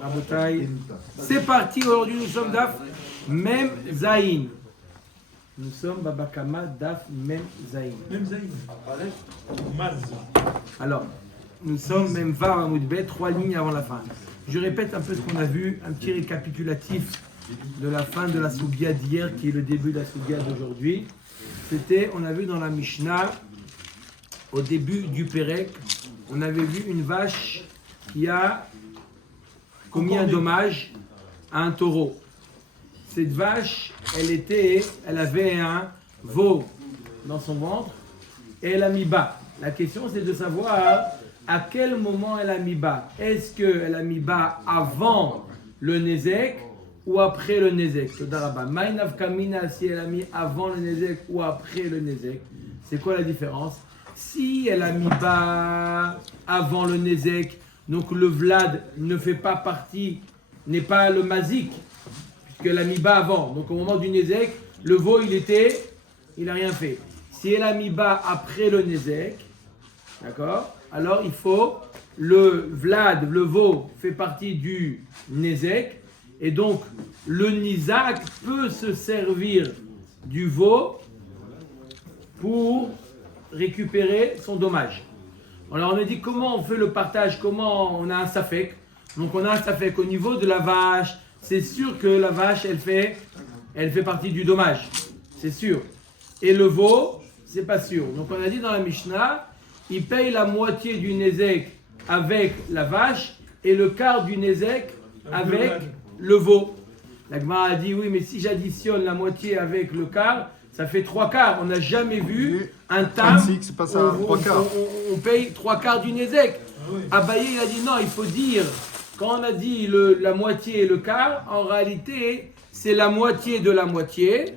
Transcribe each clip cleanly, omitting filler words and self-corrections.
Rabotai. C'est parti, aujourd'hui nous sommes Daf Mem Zain. Nous sommes Babakama Daf Mem Zain. Mem Zain. Maz. Alors, nous sommes Mem Var Amoudbet, 3 lignes avant la fin. Je répète un peu ce qu'on a vu, un petit récapitulatif de la fin de la Sougia d'hier, qui est le début de la Sougia d'aujourd'hui. C'était, on a vu dans la Mishnah, au début du Pérec, on avait vu une vache qui a commis un dommage à un taureau. Cette vache, elle avait un veau dans son ventre et elle a mis bas. La question, c'est de savoir à quel moment elle a mis bas. Est-ce qu'elle a mis bas avant le Nézek ou après le Nézek? Maïnav Kamina, si elle a mis avant le Nézek ou après le Nézek, c'est quoi la différence? Si elle a mis bas avant le Nézek, donc le Vlad ne fait pas partie, n'est pas le Mazik, puisqu'elle a mis bas avant. Donc au moment du Nézek, le veau il n'a rien fait. Si elle a mis bas après le Nézek, d'accord, alors il faut, le Vlad, le veau, fait partie du Nézek, et donc le Nizak peut se servir du veau pour récupérer son dommage. Alors on a dit comment on fait le partage, comment on a un safek. Donc on a un safek au niveau de la vache. C'est sûr que la vache, elle fait partie du dommage. C'est sûr. Et le veau, c'est pas sûr. Donc on a dit dans la Mishnah, il paye la moitié du Nézek avec la vache et le quart du Nézek avec le veau. La Gemara a dit oui, mais si j'additionne la moitié avec le quart, ça fait 3 quarts. On n'a jamais vu un tam. On paye 3 quarts du Nézek. Abaye, il a dit non, il faut dire, quand on a dit la moitié et le quart, en réalité, c'est la moitié de la moitié,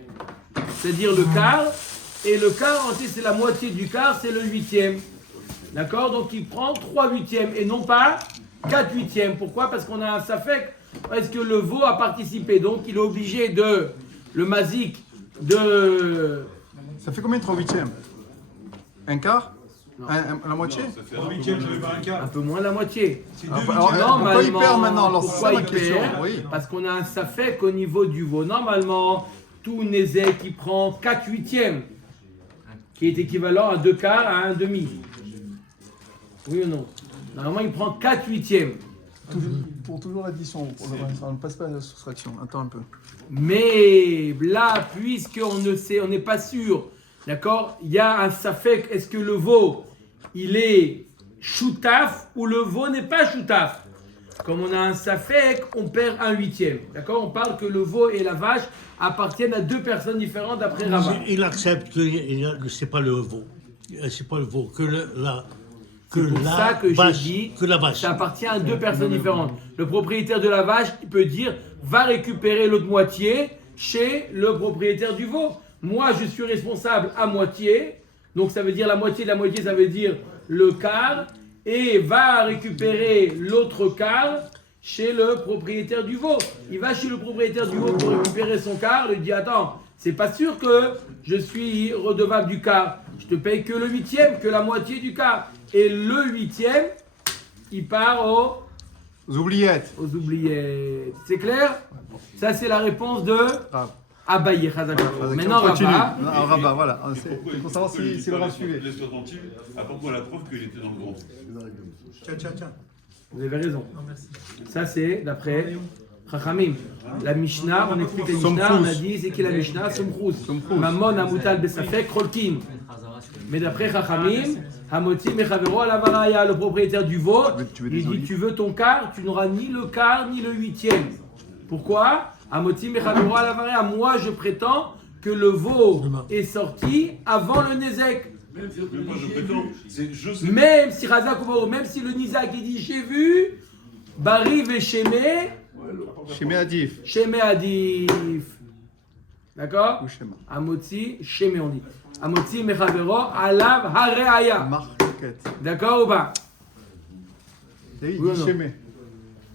c'est-à-dire le quart, et le quart entier, c'est la moitié du quart, c'est le huitième. D'accord? Donc il prend 3 huitièmes et non pas 4 huitièmes. Pourquoi? Parce qu'on a un safek. Est-ce que le veau a participé? Donc il est obligé de, le mazik, de... Ça fait combien de 3 huitièmes? Un quart? La moitié? Non, 3 huitièmes, je vais pas un quart. Un peu moins de la moitié. C'est 2 alors, huitièmes. pourquoi il perd maintenant? Alors, Pourquoi c'est ça il ma question. perd? Oui. Parce qu'on a un safek au niveau du veau. Normalement, tout Nézek qui prend 4 huitièmes, qui est équivalent à 2 quarts, à 1 demi. Oui ou non? Normalement, il prend 4 huitièmes. Pour toujours l'addition, on ne passe pas à la soustraction. Attends un peu. Mais là, puisqu'on ne sait, on n'est pas sûr, d'accord, il y a un safek, est-ce que le veau, il est choutaf ou le veau n'est pas choutaf? Comme on a un safek, on perd 1 huitième, d'accord? On parle que le veau et la vache appartiennent à 2 personnes différentes d'après Rabat. Il accepte que c'est pas le veau. C'est pas le veau, que C'est pour ça que j'ai dit que la vache. ça appartient à 2 personnes différentes. Le propriétaire de la vache, il peut dire, va récupérer l'autre moitié chez le propriétaire du veau. Moi, je suis responsable à moitié, donc ça veut dire la moitié de la moitié, ça veut dire le quart, et va récupérer l'autre quart chez le propriétaire du veau. Il va chez le propriétaire du veau pour récupérer son quart, il lui dit, attends, c'est pas sûr que je suis redevable du quart, je te paye que le huitième, que la moitié du quart. Et le huitième, il part Aux oubliettes. aux oubliettes. C'est clair? Ça, c'est la réponse de Abaye. Maintenant, continue. Rabat. Rabat, voilà. C'est pour savoir si le Rav suivait. L'histoire dentille, apporte-moi la preuve qu'il était dans le ventre. Tiens. Vous avez raison. Ça, c'est d'après Chachamim. La Mishnah, on explique la Mishnah, on a dit, c'est qui la Mishnah? Somchrous. Mamon, Amutal, Besafek, Rolkin. Mais d'après Chachamim, Hamoti, Mechavero, Alavaraya, le propriétaire du veau, il dit, tu veux ton quart, tu n'auras ni le quart, ni le huitième. Pourquoi? Hamoti, Mechavero, Alavaraya, moi je prétends que le veau est sorti avant le Nézek. Mais moi je prétends, c'est je sais. Même si Razak ou même si le Nizak il dit j'ai vu, Bariv et Shemé, Shemé Adif. Shemé Adif. D'accord? Ou Shema. Amotzi, Shemé on dit. Amotzi Mechavero, Alav Hareaya. Marquette. D'accord ou pas? Il Oui ou dit non? Shemé.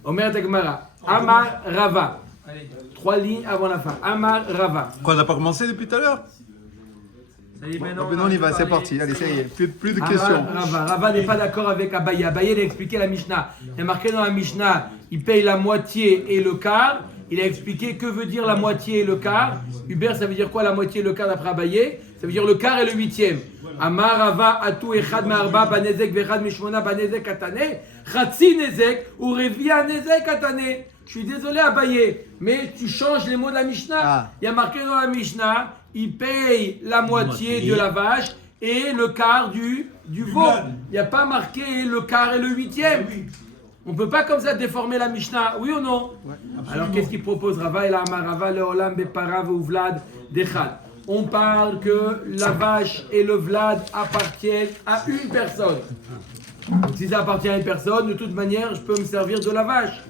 Omer Tekmara. Amar Rava. 3 lignes avant la fin. Amar Rava. Quoi, on n'a pas commencé depuis tout à l'heure? Maintenant, on y va, c'est parti. Allez, ça y est, plus de questions. Rava n'est pas d'accord avec Abaye. Abaye, il a expliqué la Mishnah. Il y a marqué dans la Mishnah, il paye la moitié et le quart. Il a expliqué que veut dire la moitié et le quart. Hubert, ça veut dire quoi la moitié et le quart d'après Abaye? Ça veut dire le quart et le huitième. Amar Rava atu echad me'arba banezek vechad mishmona banezek atane chatzi nezek ou revia nezek atane. Je suis désolé Abaye, mais tu changes les mots de la Mishnah. Il y a marqué dans la Mishnah, il paye la moitié de la vache et le quart du veau. Il n'y a pas marqué le quart et le huitième. On ne peut pas comme ça déformer la Mishnah, oui ou non? Alors qu'est-ce qu'il propose Rava et la Rava leolam bepara ve'uvlad dechad. On parle que la vache et le vlad appartiennent à une personne. Donc si ça appartient à une personne, de toute manière, je peux me servir de la vache.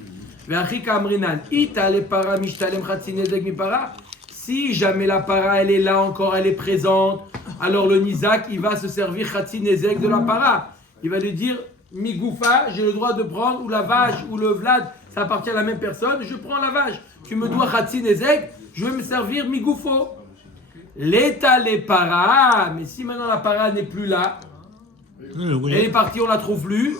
Si jamais la para elle est là encore, elle est présente, alors le nizak il va se servir chatzi nezek de la para. Il va lui dire migoufa, j'ai le droit de prendre, ou la vache ou le vlad, ça appartient à la même personne, je prends la vache. Tu me dois chatzi nezek, je vais me servir migoufo. L'état les para, mais si maintenant la para n'est plus là, elle est partie, on la trouve plus.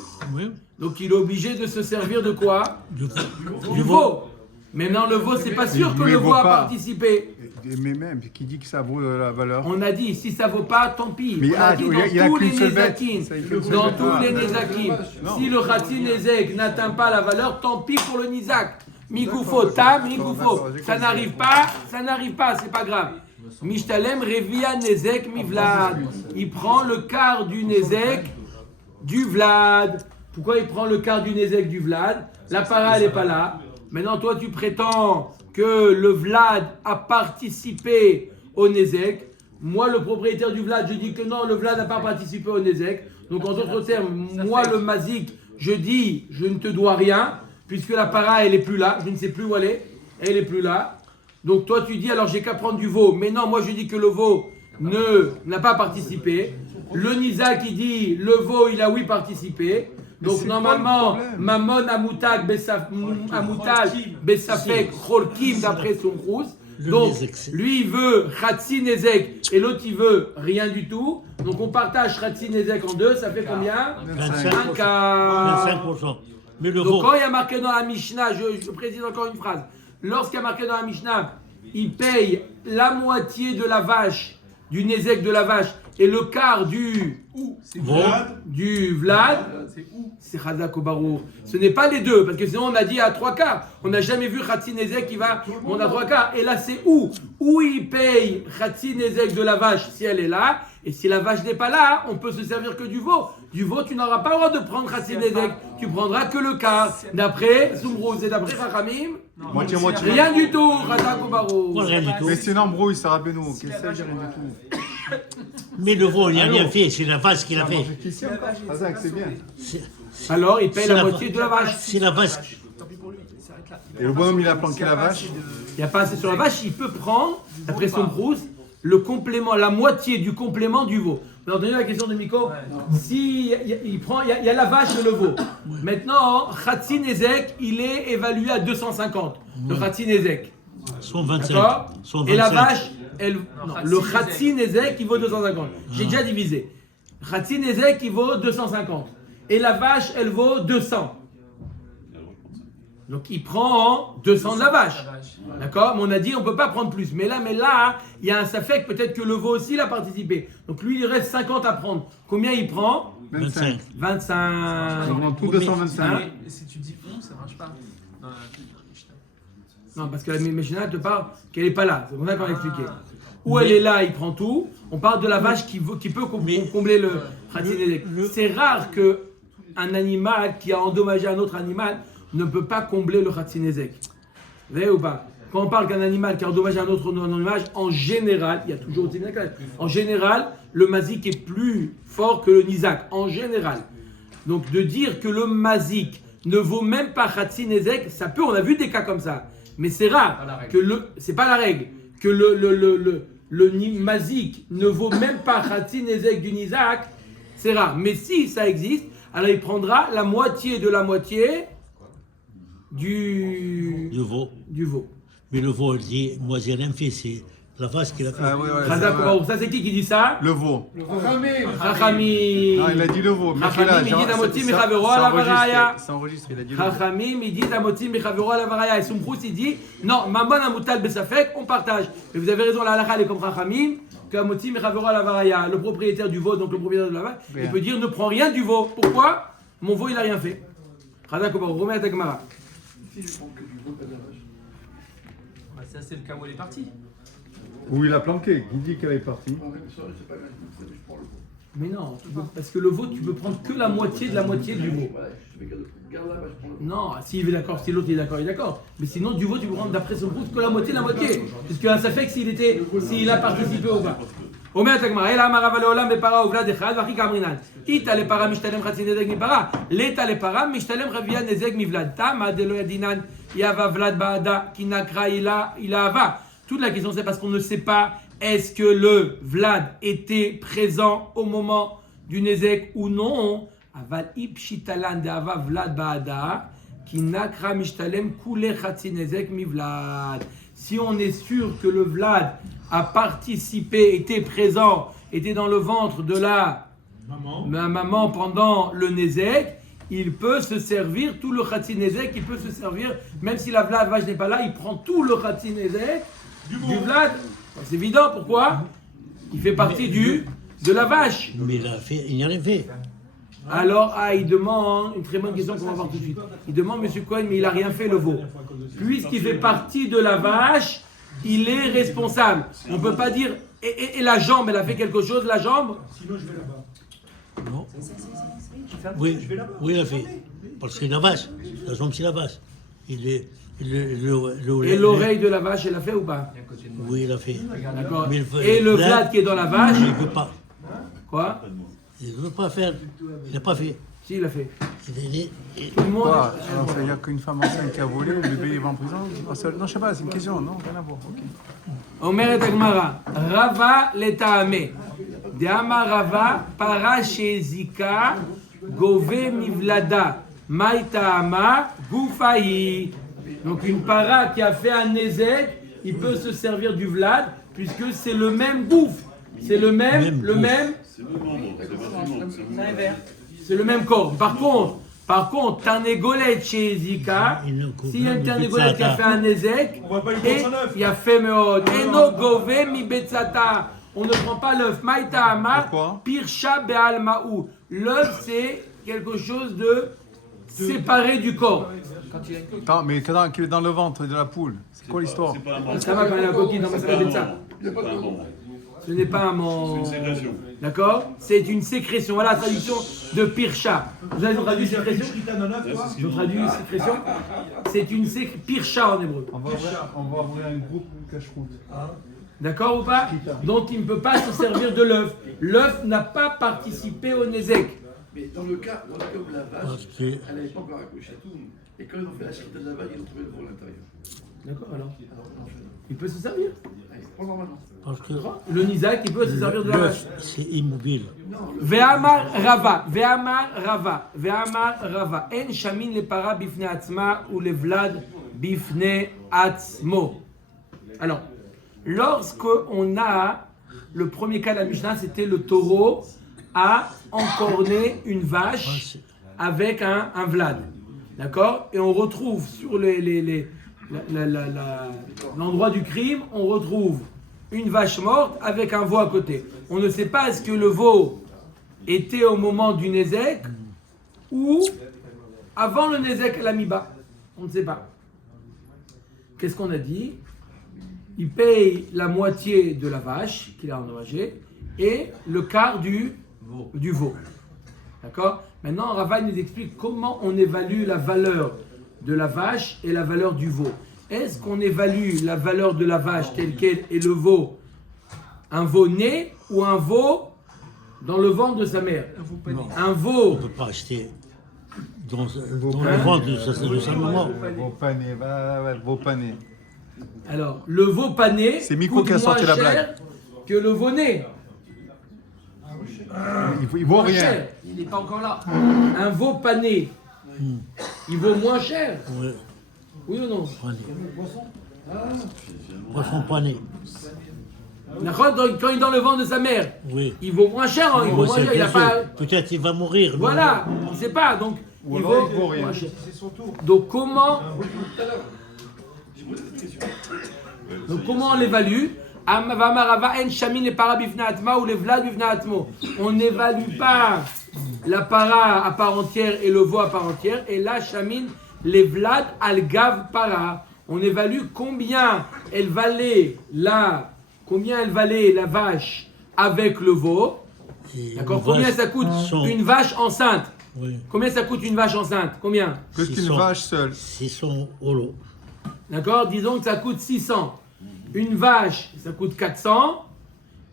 Donc il est obligé de se servir de quoi? Du veau. Maintenant le veau, c'est pas sûr que le veau a participé. Mais même, qui dit que ça vaut la valeur? On a dit, si ça vaut pas, tant pis. Mais on a dit dans tous les nezakim. Dans tous les nezakim. Si le chatzi nezek n'atteint pas la valeur, tant pis pour le nizak. Migoufo, migoufo. Ça n'arrive pas, c'est pas grave. Mishtalem revia nezek mivlad. Il prend le quart du nezek du vlad. Pourquoi il prend le quart du nezek du vlad? La para elle n'est pas là. Maintenant toi tu prétends que le vlad a participé au nezek. Moi le propriétaire du vlad je dis que non, le vlad n'a pas participé au nezek. Donc en d'autres termes, moi le mazik je dis je ne te dois rien puisque la para elle n'est plus là. Je ne sais plus où elle est plus là. Donc toi tu dis alors j'ai qu'à prendre du veau. Mais non, moi je dis que le veau n'a pas participé. Le nizak qui dit le veau il a oui participé. Donc normalement mamon amoutal besafek cholkim d'après son crous. Donc lui il veut chatzi nezek et l'autre il veut rien du tout. Donc on partage chatzi nezek en deux, ça fait combien? 25%. Mais le donc veau. quand il y a marqué dans la Mishnah, je précise encore une phrase. Lorsqu'il y a marqué dans la Mishnah, il paye la moitié de la vache, du nezek de la vache, et le quart du vlad, c'est Chazak ou Barour. Ce n'est pas les deux, parce que sinon on a dit à 3 quarts. On n'a jamais vu chatzi nezek qui va, on a 3 quarts. Et là c'est où il paye chatzi nezek de la vache si elle est là, et si la vache n'est pas là, on peut se servir que du veau. Du veau, tu n'auras pas le droit de prendre chatzi nezek, tu prendras que le quart. D'après Zumrouz et d'après Chachamim, Moitié. rien du tout, Chazak ou Barour. Rien du tout. Mais c'est Nambro, il s'est rappelé nous. Qu'est-ce que ça veut dire rien du tout? Mais le veau, il n'a rien fait, c'est la vache qui l'a fait. C'est bien. Alors il paye la moitié de la vache. C'est la vache. Et le bonhomme, il a planqué la vache. Il n'y a pas assez sur la vache, il peut prendre, d'après son brousse, le complément, la moitié du complément du veau. Vous avez entendu la question de Miko? Si il prend, il y a la vache et le veau. Maintenant, chatzi nezek, il est évalué à 250. Le chatzi nezek. 125. D'accord? 125. Et la vache, le chatzi nezek, il vaut 250. J'ai déjà divisé. Chatzi nezek, il vaut 250. Et la vache, elle vaut 200. Donc il prend 200 de la vache. D'accord? Mais on a dit on ne peut pas prendre plus. Mais là, il y a un safek, peut-être que le veau aussi il a participé. Donc lui, il reste 50 à prendre. Combien il prend? 25. 25. On prend tout 225. Et si tu dis on, ça marche pas. Non, parce que la Mishnah te parle qu'elle n'est pas là. C'est pour ça qu'on a expliqué. Où elle est là, il prend tout. On parle de la vache qui peut combler le chatzi nezek. C'est rare qu'un animal qui a endommagé un autre animal ne peut pas combler le chatzi nezek. Vous voyez ou pas? Quand on parle d'un animal qui a endommagé un autre animal, en général, il y a toujours aussi en général, le mazik est plus fort que le nizak. En général. Donc de dire que le mazik ne vaut même pas chatzi nezek, ça peut, on a vu des cas comme ça. Mais c'est rare c'est pas la règle, que le mazik ne vaut même pas chatzi nezek du nizak, c'est rare. Mais si ça existe, alors il prendra la moitié de la moitié du veau. Du veau. Mais le veau, il dit, moi j'ai rien fait, La vache qu'il a fait. Ah, ouais, ouais, Chazak c'est ou Baruch. Ça, c'est qui dit ça? le veau. Chachamim. Ah, il a dit le veau. Mais Chachamim, il dit Damoti Mechavero à la Varaya. C'est enregistré, il a dit le veau. Chachamim, il dit Damoti Mechavero à la Varaya. Et Soumprous, il dit non, Mammon Amoutal Besafek, on partage. Et vous avez raison, la halakha, elle est comme Chachamim, que Amoti Mechavero à la Varaya, le propriétaire du veau, donc le propriétaire de la vache, il peut dire ne prends rien du veau. Pourquoi? Mon veau, il n'a rien fait. Chazak ou Baruch, remets à ta Gemara. Bah, ça, c'est le cas où elle est partie. Où il a planqué, qui dit qu'elle est partie. Mais non, parce que le veau, tu peux prendre que la moitié de la moitié du veau. Non, s'il est d'accord, si l'autre est d'accord, il est d'accord. Mais sinon, du veau, tu peux prendre d'après son groupe que la moitié de la moitié. Puisque ça fait que s'il a participé ou pas. Omer Tagmara, Ela Marava Leolam Bepara Ovla Dechad, Vachik Amrinan. Ita le para Mishtalem Chatzi Nezeg Mipara, Leta le para Mishtalem Ravia Nezeg Mivlad. Tama de Loyadinan, Yava Vlad Baada, Kinakra Ila Ava. Toute la question, c'est parce qu'on ne sait pas est-ce que le Vlad était présent au moment du Nezek ou non. Aval ipshitalan de ava Vlad Baada, qui nakra mishtalem kule chatzi Nezek mi Vlad. Si on est sûr que le Vlad a participé, était présent, était dans le ventre de la maman pendant le Nezek, il peut se servir tout le chatzi Nezek, il peut se servir, même si la Vlad vache n'est pas là, il prend tout le chatzi Nezek. Du Vlad, c'est évident, pourquoi? Il fait partie de la vache. Mais il n'y a rien fait. Alors, il demande, une très bonne question qu'on va voir tout de suite. Il demande, Monsieur Cohen, mais il n'a rien fait le veau. Puisqu'il fait partie de la vache, il est responsable. On ne peut pas dire, et la jambe, elle a fait quelque chose, la jambe? Sinon, je vais là-bas. Non. Oui, oui, il a fait. Parce que la vache, la jambe, c'est la vache. Et l'oreille de la vache, elle a fait ou pas? Oui, il a fait. D'accord. Mais Et le Vlad qui est dans la vache? Il ne veut pas. Quoi? Il ne veut pas faire. Il n'a pas fait. Si, il a fait. Il- Tout le monde. Quoi? Alors, ça veut dire qu'une femme enceinte qui a volé, le bébé il va en prison? Non, je sais pas, c'est une question, non? Rien à voir. Ok. Omer et Agmara, Rava letame. Deama Rava, para shezika, gove mivlada, maïtaama, goufahi. Donc une para qui a fait un nezek, il peut se servir du Vlad, puisque c'est le même gouffre. C'est le même. C'est le membre, c'est C'est le même corps. Par contre, Tarnégolet chez Zika, s'il y a un Tarnégolet qui a fait un Nezek, On va pas lui et prendre son œuf. il a fait Meod, Eno Gove mi Betsata, on ne prend pas l'œuf, Maïta Ama, Pourquoi? Pirsha Beal Maou. L'œuf, c'est quelque chose de séparé du corps. Attends, mais qu'il est dans le ventre de la poule. C'est quoi l'histoire? C'est pas un membre. Ça va quand il y a un coquille dans ma salle de ça. C'est pas un membre. Ce n'est pas un C'est mot. une sécrétion. D'accord? C'est une sécrétion. Voilà la traduction de Pirsha. Vous avez traduit sécrétion? Ils ont traduit sécrétion. C'est une Pirsha en hébreu. On va ouvrir un groupe cache-route. D'accord ou pas? Donc il ne peut pas se servir de l'œuf. L'œuf n'a pas participé au Nezek. Mais dans le cas où la vache, Parce que- elle n'avait pas encore accouché tout. Et quand ils ont fait la shrita de la vache, ils ont trouvé le veau à l'intérieur. D'accord alors? Il peut se servir. Allez, pas normalement. Parce que Le Nizak, il peut se servir de la vache. l'œuf, c'est immobile. Ve'amar Rava, Ve'amar Rava, Ve'amar Rava. En shamin le para bifne atzma ou le vlad bifne atzmo. Alors, lorsqu'on a le premier cas de la Mishnah, c'était le taureau a encorné une vache avec un vlad. D'accord? Et on retrouve sur l'endroit du crime, on retrouve une vache morte avec un veau à côté. On ne sait pas est-ce que le veau était au moment du Nezek ou avant le Nezek à la Miba. On ne sait pas. Qu'est-ce qu'on a dit? Il paye la moitié de la vache qu'il a endommagée et le quart du veau. D'accord? Maintenant, Rava nous explique comment on évalue la valeur de la vache et la valeur du veau. Est-ce qu'on évalue la valeur de la vache telle qu'elle et le veau, un veau né ou un veau dans le ventre de sa mère? Un On veau. ne peut pas acheter dans le ventre de sa maman. Vos panés, vos panés. Alors, le veau pané C'est Miko coûte qui a moins sorti la cher que le veau né. Il vaut Moins rien. cher. Il n'est pas encore là. Un veau pané, il vaut moins cher. Ouais, Oui ou non? pané. Poisson pané. D'accord. Donc, quand il est dans le ventre de sa mère, Oui. il vaut moins cher, hein, il vaut Ouais, moins c'est cher, il bien a sûr. pas... Peut-être il va mourir. non? Voilà, on ne sait pas, donc Ou il alors vaut il vaut rien. moins cher. C'est son tour. Donc comment, J'ai posé cette question. donc comment on l'évalue? On n'évalue pas la para à part entière et le veau à part entière. Et là, chamin, les vlad al gav para. On évalue combien elle valait la vache avec le veau. Et D'accord. une Combien vache ça coûte sans- une vache enceinte? Oui. Combien ça coûte une vache enceinte? Combien? Plus qu'une 600. vache seule. 600 euros. D'accord. Disons que ça coûte 600. Une vache, ça coûte 400.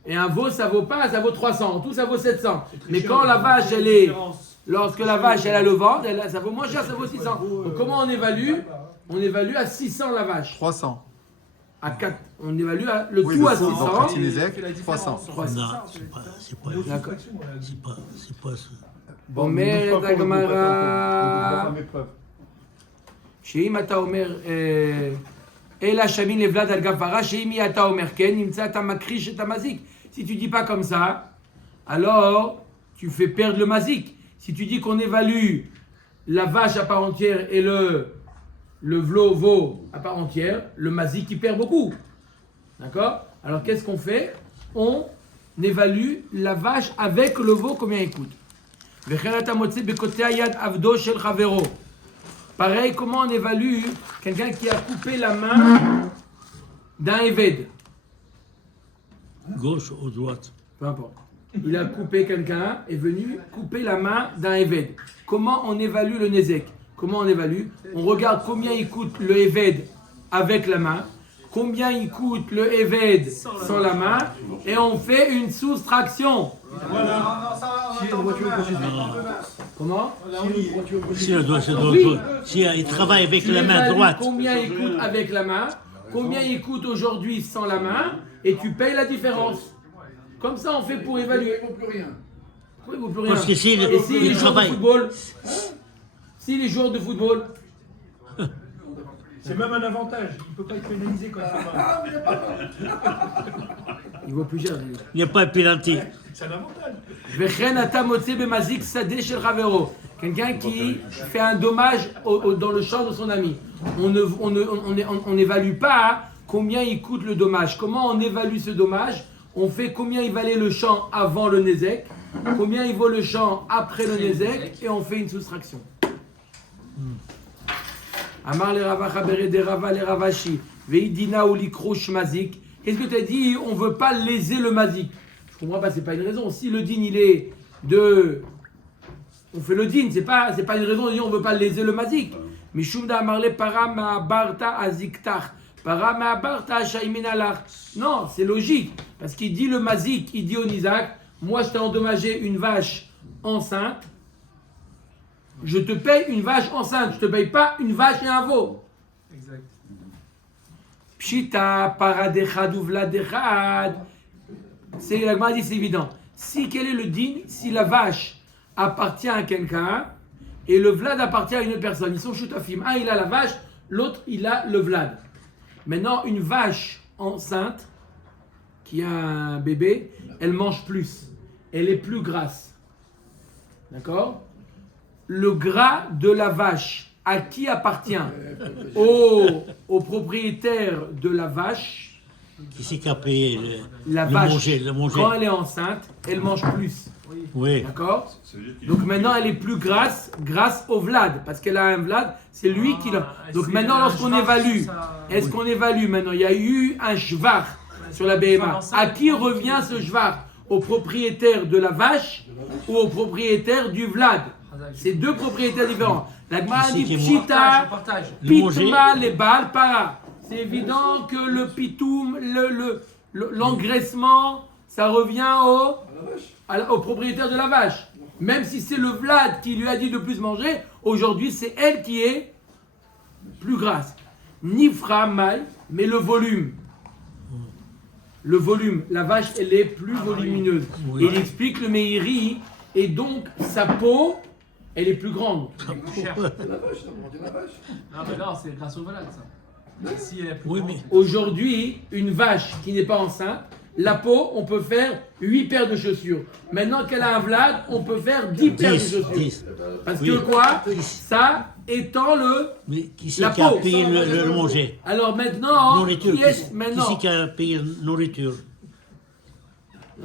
Et un veau, ça vaut pas, ça vaut 300. En tout, ça vaut 700. Mais quand la vache, elle est... Lorsque la vache, elle a le ventre, ça vaut moins cher, ça vaut 600. Donc comment on évalue? On évalue à 600 la vache. 300. À 4, on évalue le Oui, tout le à fond, 600. quand il est sec, 300. 300. Non, c'est pas D'accord. c'est pas ça. Omer et Agmara. שאם אתה אומר, אלא שמין לבלד על גב פרה, שאם אתה אומר כן, נמצא אתה מכחיש את המזיק. Si tu dis pas comme ça, alors tu fais perdre le mazik. Si tu dis qu'on évalue la vache à part entière et le veau à part entière, le mazik il perd beaucoup. D'accord? Alors qu'est-ce qu'on fait? On évalue la vache avec le veau, combien il coûte. וכן אתה מוצא בקוטעי היד עבדו של חברו. Pareil, comment on évalue quelqu'un qui a coupé la main d'un évêque? Gauche ou droite? Peu importe. Il a coupé quelqu'un, est venu couper la main d'un évêque. Comment on évalue le nézek? Comment on évalue? On regarde combien il coûte le évêque avec la main, combien il coûte le évêque sans la main, et on fait une soustraction. Si une voiture conduite. Comment? Si le doigt, c'est Oui. droit. Si il travaille avec Tu la main évalues droite. combien il coûte avec la main, combien il coûte aujourd'hui sans la main, et tu payes la différence. Comme ça, on fait pour évaluer. Il ne vaut plus rien. Pourquoi il vaut plus rien? Parce que s'il Et si les il joueurs de travaille. football, si les joueurs de football, C'est même un avantage. Il ne peut pas être pénalisé quand il fait mal. il vaut plus cher. lui. Il n'y a pas de pénalty. C'est un avantage. וכן אתה מוצא במזיק שדה של חברו. Quelqu'un qui fait un dommage dans le champ de son ami. On n'évalue pas combien il coûte le dommage. Comment on évalue ce dommage? On fait combien il valait le champ avant le Nézek, combien il vaut le champ après le Nézek, et on fait une soustraction. Amar le Rava Chabere de Rava le Ravashi, Veidina ou likrouch mazik. Qu'est-ce que tu as dit? On ne veut pas léser le mazik. Je comprends pas, c'est pas une raison. Si le din il est de. On fait le din, c'est pas une raison de dire on ne veut pas léser le mazik. Mishumda Amarle Parama Barta Aziktach. Parama Barta Shaiminalach. Non, c'est logique. Parce qu'il dit le mazik, il dit au Nizak, moi je t'ai endommagé une vache enceinte. Je te paye une vache enceinte, je te paye pas une vache et un veau. Exact. Pshita, paradechad ou vladechad. C'est la Gemara dit, c'est évident. Si quel est le din? Si la vache appartient à quelqu'un et le vlad appartient à une autre personne, ils sont shutafim. Un il a la vache, l'autre il a le vlad. Maintenant une vache enceinte qui a un bébé, elle mange plus, elle est plus grasse. D'accord? Le gras de la vache, à qui appartient? Au propriétaire de la vache. Qui c'est qui a payé La le vache, manger, le manger? quand elle est enceinte, elle mange plus. Oui. D'accord? Ça veut dire qu'il- Donc maintenant, elle est plus grasse grâce au vlad. Parce qu'elle a un vlad, c'est lui qui l'a. Donc maintenant, lorsqu'on évalue, est-ce qu'on évalue maintenant? Il y a eu un shvar sur la BMA. À qui revient ce shvar? Au propriétaire de la vache ou au propriétaire du vlad? C'est deux propriétaires différents. La Gemara dit Qui c'est qui est pshita, Partage. Le manger. pitma les bal para. C'est évident que le pitoum, l'engraissement, ça revient au propriétaire de la vache. Même si c'est le vlad qui lui a dit de plus manger, aujourd'hui c'est elle qui est plus grasse. Nifra maï, mais le volume. Le volume, la vache elle est plus volumineuse. Oui. Et il explique le Meiri, et donc sa peau, elle est plus grande. C'est plus cher. C'est la vache, on dit la vache. Non, mais non, c'est grâce au valade, ça. Si elle est plus Oui, grande. mais Aujourd'hui, une vache qui n'est pas enceinte, la peau, on peut faire 8 paires de chaussures. Maintenant qu'elle a un Vlad, on peut faire 10 paires de chaussures. 10. Parce Oui. que quoi? Ça étend le... Mais qui c'est La qui a peau. payé le manger? Alors maintenant, Nourriture. qui est maintenant? Qui c'est qui a payé nourriture?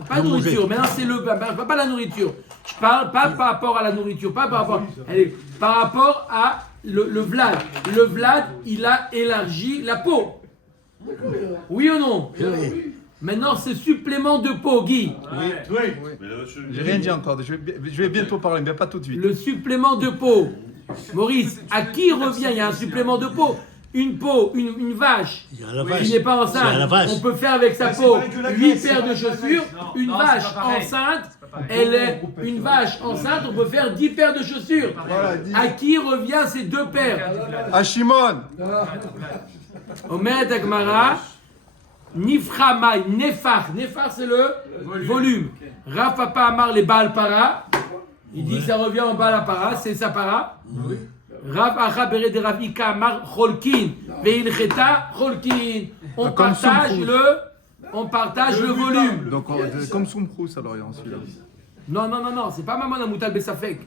Pas de Le nourriture, manger. maintenant c'est le... Pas la nourriture. Je parle pas par rapport à la nourriture, pas par rapport... Allez, par rapport à le Vlad. Le Vlad, il a élargi la peau. Oui ou non? Maintenant, c'est supplément de peau, Guy. Mais la vache, J'ai rien dit encore, je vais bientôt parler, mais pas tout de suite. Le supplément de peau. Maurice, à qui revient? Il y a un supplément de peau. Une peau, une vache Il y a la vache. qui n'est pas Il y a la enceinte. vache. On peut faire avec sa Ouais, c'est peau pareil que la 8 graisse, paires c'est de pareil que la chaussures. graisse. Une Non, vache c'est pas pareil. enceinte, C'est pas pareil. elle est une vache enceinte, on peut faire 10 paires de chaussures. Voilà, dis. À qui revient ces 2 paires? À Shimon. Omer Dagmara, Niframai, Nefar. Nefar, c'est le volume. Rav Papa Amar les Baal Para. Il dit que ça revient en Baal Para, c'est sa para. Rav Acha Bere de Rav Ika Amar Cholkin. Veilcheta Cholkin. On Comme partage le volume. Donc, comme Soumprous alors, il y a celui-là. Non, c'est pas Maman Amoutal Besafek.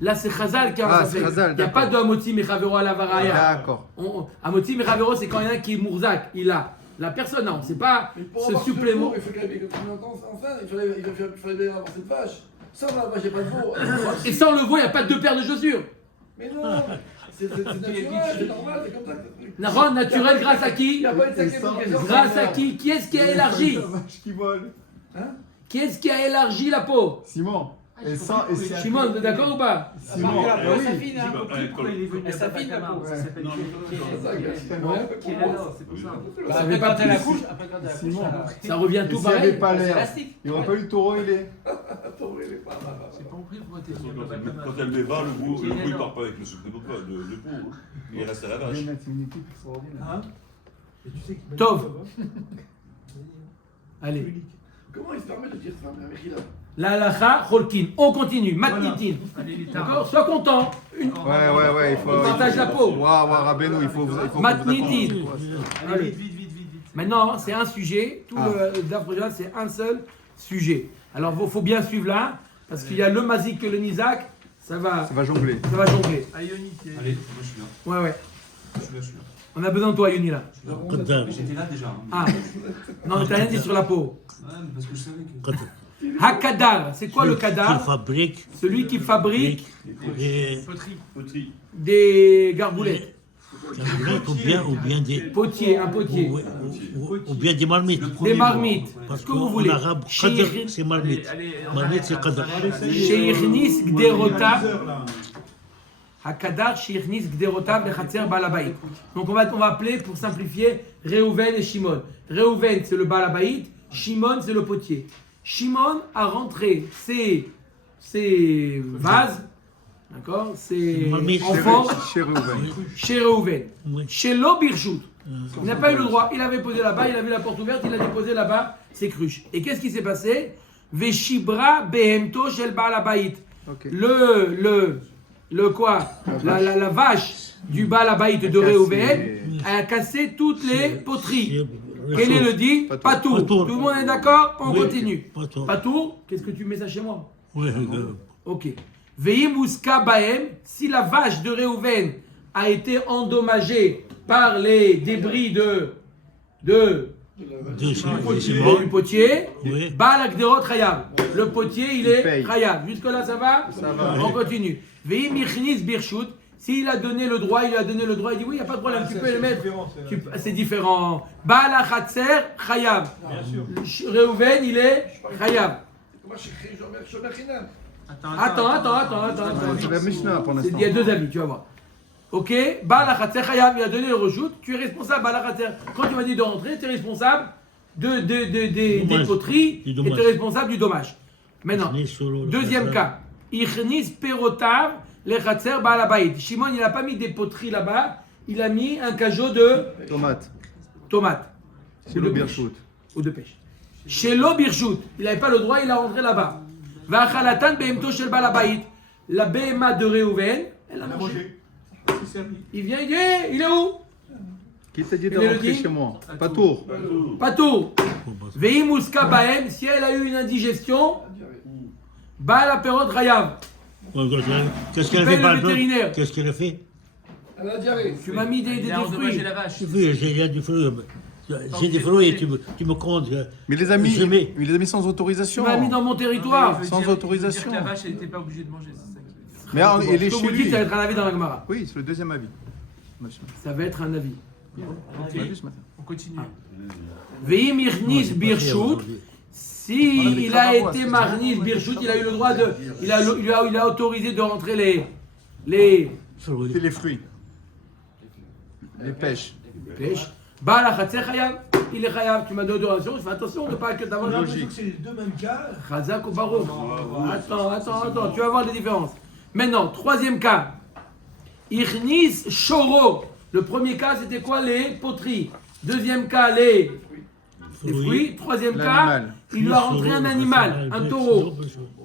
Là, c'est Chazal qui a un Ah, Besafek. c'est Chazal, Il n'y a d'accord. pas de Amoti Mechavero à la Varaya. D'accord. Amoti Mechavero, c'est quand il y en a un qui est Mourzak. Il a. La personne, non, c'est pas ce supplément. Il faut quand même combien de temps enfin, il fallait bien avoir cette vache. Sans la vache, j'ai pas de veau. Et sans le veau, il n'y a pas de 2 paires de chaussures. Mais non, c'est naturel, c'est normal, c'est comme ça que ça truc. Naron, naturel, grâce à Il qui? n'y a pas de sacré pour Grâce à qui? Qui est-ce qui a élargi? vache qui vole. Qui est-ce qui a élargi la peau? Simon. Et ça, et c'est. Shimon, t'es d'accord ou pas? Simon. La peau, oui. s'affine, hein. Pourquoi il est venu à s'affine, la peau. Ça s'appelle Non, c'est pour ça. Ça savait pas elle plus. accouche, après quand elle accouche, Simon. Ça revient Et tout s'il n'y avait pareil. pas c'est l'air, élastique. il n'y aurait pas eu le taureau, il est. J'ai pas compris pourquoi t'es venu à Bakama. quand elle met bas, le goût il part pas avec le sucre de peau. Hein. Il reste à la vache. C'est une équipe extraordinaire. Et tu sais qu'il- Tov. Allez. Comment il se permet de dire ça, mais là La halacha, Cholkin. On continue. Matnitin. Allez, il est D'accord? tard. Sois content. Une... Ouais, il faut. On partage la peau. Waouh, Rabbeinu, il faut. Matnitin. Allez, vite. Maintenant, c'est un sujet. Tout le DAF Projet, c'est un seul sujet. Alors, il faut bien suivre là, parce qu'il y a le Mazik et le Nizak. Ça va jongler. jongler. Ayoni, Allez, moi je suis là. Ouais. Je suis là. On a besoin de toi, Yoni, là. J'étais là déjà. Ah. Non, mais t'as rien dit sur la peau. Parce que je savais que. Quand Hakadar. C'est quoi le qui kadar? fabrique Celui qui fabrique des Poterie. des garboulettes. ou bien des Potier, un potier. ou bien des marmites. Des marmites. Parce Ce que vous qu'en voulez. arabe, qadr, c'est marmite. Marmite, c'est qadr. Sheikhnis Gderotav. Hakadar Sheikhnis Gderotav Lechatzer Balabait. Donc on va appeler, pour simplifier, Reuven et Shimon. Reuven, c'est le Balabait. Shimon, c'est le potier. Shimon a rentré ses vases, d'accord, ses Marmite. enfants Chez Reuven. chez Reuven. Oui. Chez Lobirchut. Il n'a pas eu le droit. Il avait posé là-bas, il a vu la porte ouverte, il a déposé là-bas ses cruches. Et qu'est-ce qui s'est passé? Veshibra behemto shel Balabait. Ok. Le quoi? La vache du Balabait de Reuven a cassé toutes les poteries. Quel est le dit? Pas tout. Patour. Tout le monde est d'accord? On Oui. continue. Patour. Pas tout? Qu'est-ce que tu mets ça chez moi? Oui, Ok. Veimouska Baem, si la vache de Reuven a été endommagée par les débris du Simon. du potier, Oui. Balak Derot Chayav. Le potier, il est paye. Chayav. Jusque-là, ça va? Ça va. On continue. Veim Ichnis Birchut, s'il a donné le droit, il dit oui, il n'y a pas de problème, tu peux le mettre. C'est différent. Balak Hatzer Chayav. Reuven, il est Chayav. Comment je suis Chinam? Attends. C'est la Mishnah pour l'instant. Il y a deux avis, tu vas voir. Ok, Baal HaChatzer Chayav, il a donné le rejout, tu es responsable, Baal HaChatzer. Quand tu m'as dit de rentrer, tu es responsable des poteries et tu es responsable du dommage. Maintenant, deuxième cas, Ichnis Perotav, le Chatzer Baal HaBayit. Shimon, il n'a pas mis des poteries là-bas, il a mis un cajot de tomates. C'est le Birchut. Ou de pêche. Chez l'Obirchut, il n'avait pas le droit, il a rentré là-bas. Vachalatan behemto shel Baal HaBayit. La BMA de Reuven, elle a mangé. Il vient, il dit, hey, il est où? Qui t'a dit de Quel est le rentrer dit chez moi? Pas tour. Pas tout. Veimouska baem, si elle a eu une indigestion, bah la période Rayav. Qu'est-ce qu'elle a Paye fait le par le vétérinaire. Qu'est-ce qu'elle a fait? Elle a diarrhée. Tu m'as mis des fruits. la vache. J'ai du fruit. J'ai des fruits et tu me comptes. Mais les amis, Je mets. il les a mis sans Tu autorisation. m'as mis dans mon territoire. Sans autorisation. La vache, elle n'était pas obligée de manger, c'est ça qui Mais alors, il est Comme chez vous dites, lui. ça va être un avis dans la Gemara. Oui, c'est le deuxième avis. Monsieur. Ça va être un avis. On l'a vu ce matin. On continue. Veim irnis birshut. Si il a été marnis birshut, il a eu le droit de. Il a autorisé de rentrer les C'est les fruits. Les pêches. pêches. Bah la khatser chayav. Il est chayav. Tu m'as donné d'autorisation. Je fais attention de ne pas que J'ai d'avoir. l'impression que c'est les deux mêmes cas. Chazak ou Barouk. Attends, tu vas voir les différences. Maintenant, troisième cas. Irnis Shoro. Le premier cas, c'était quoi? Les poteries. Deuxième cas, les fruits. Troisième cas, L'animal. il lui a rentré un animal, un taureau.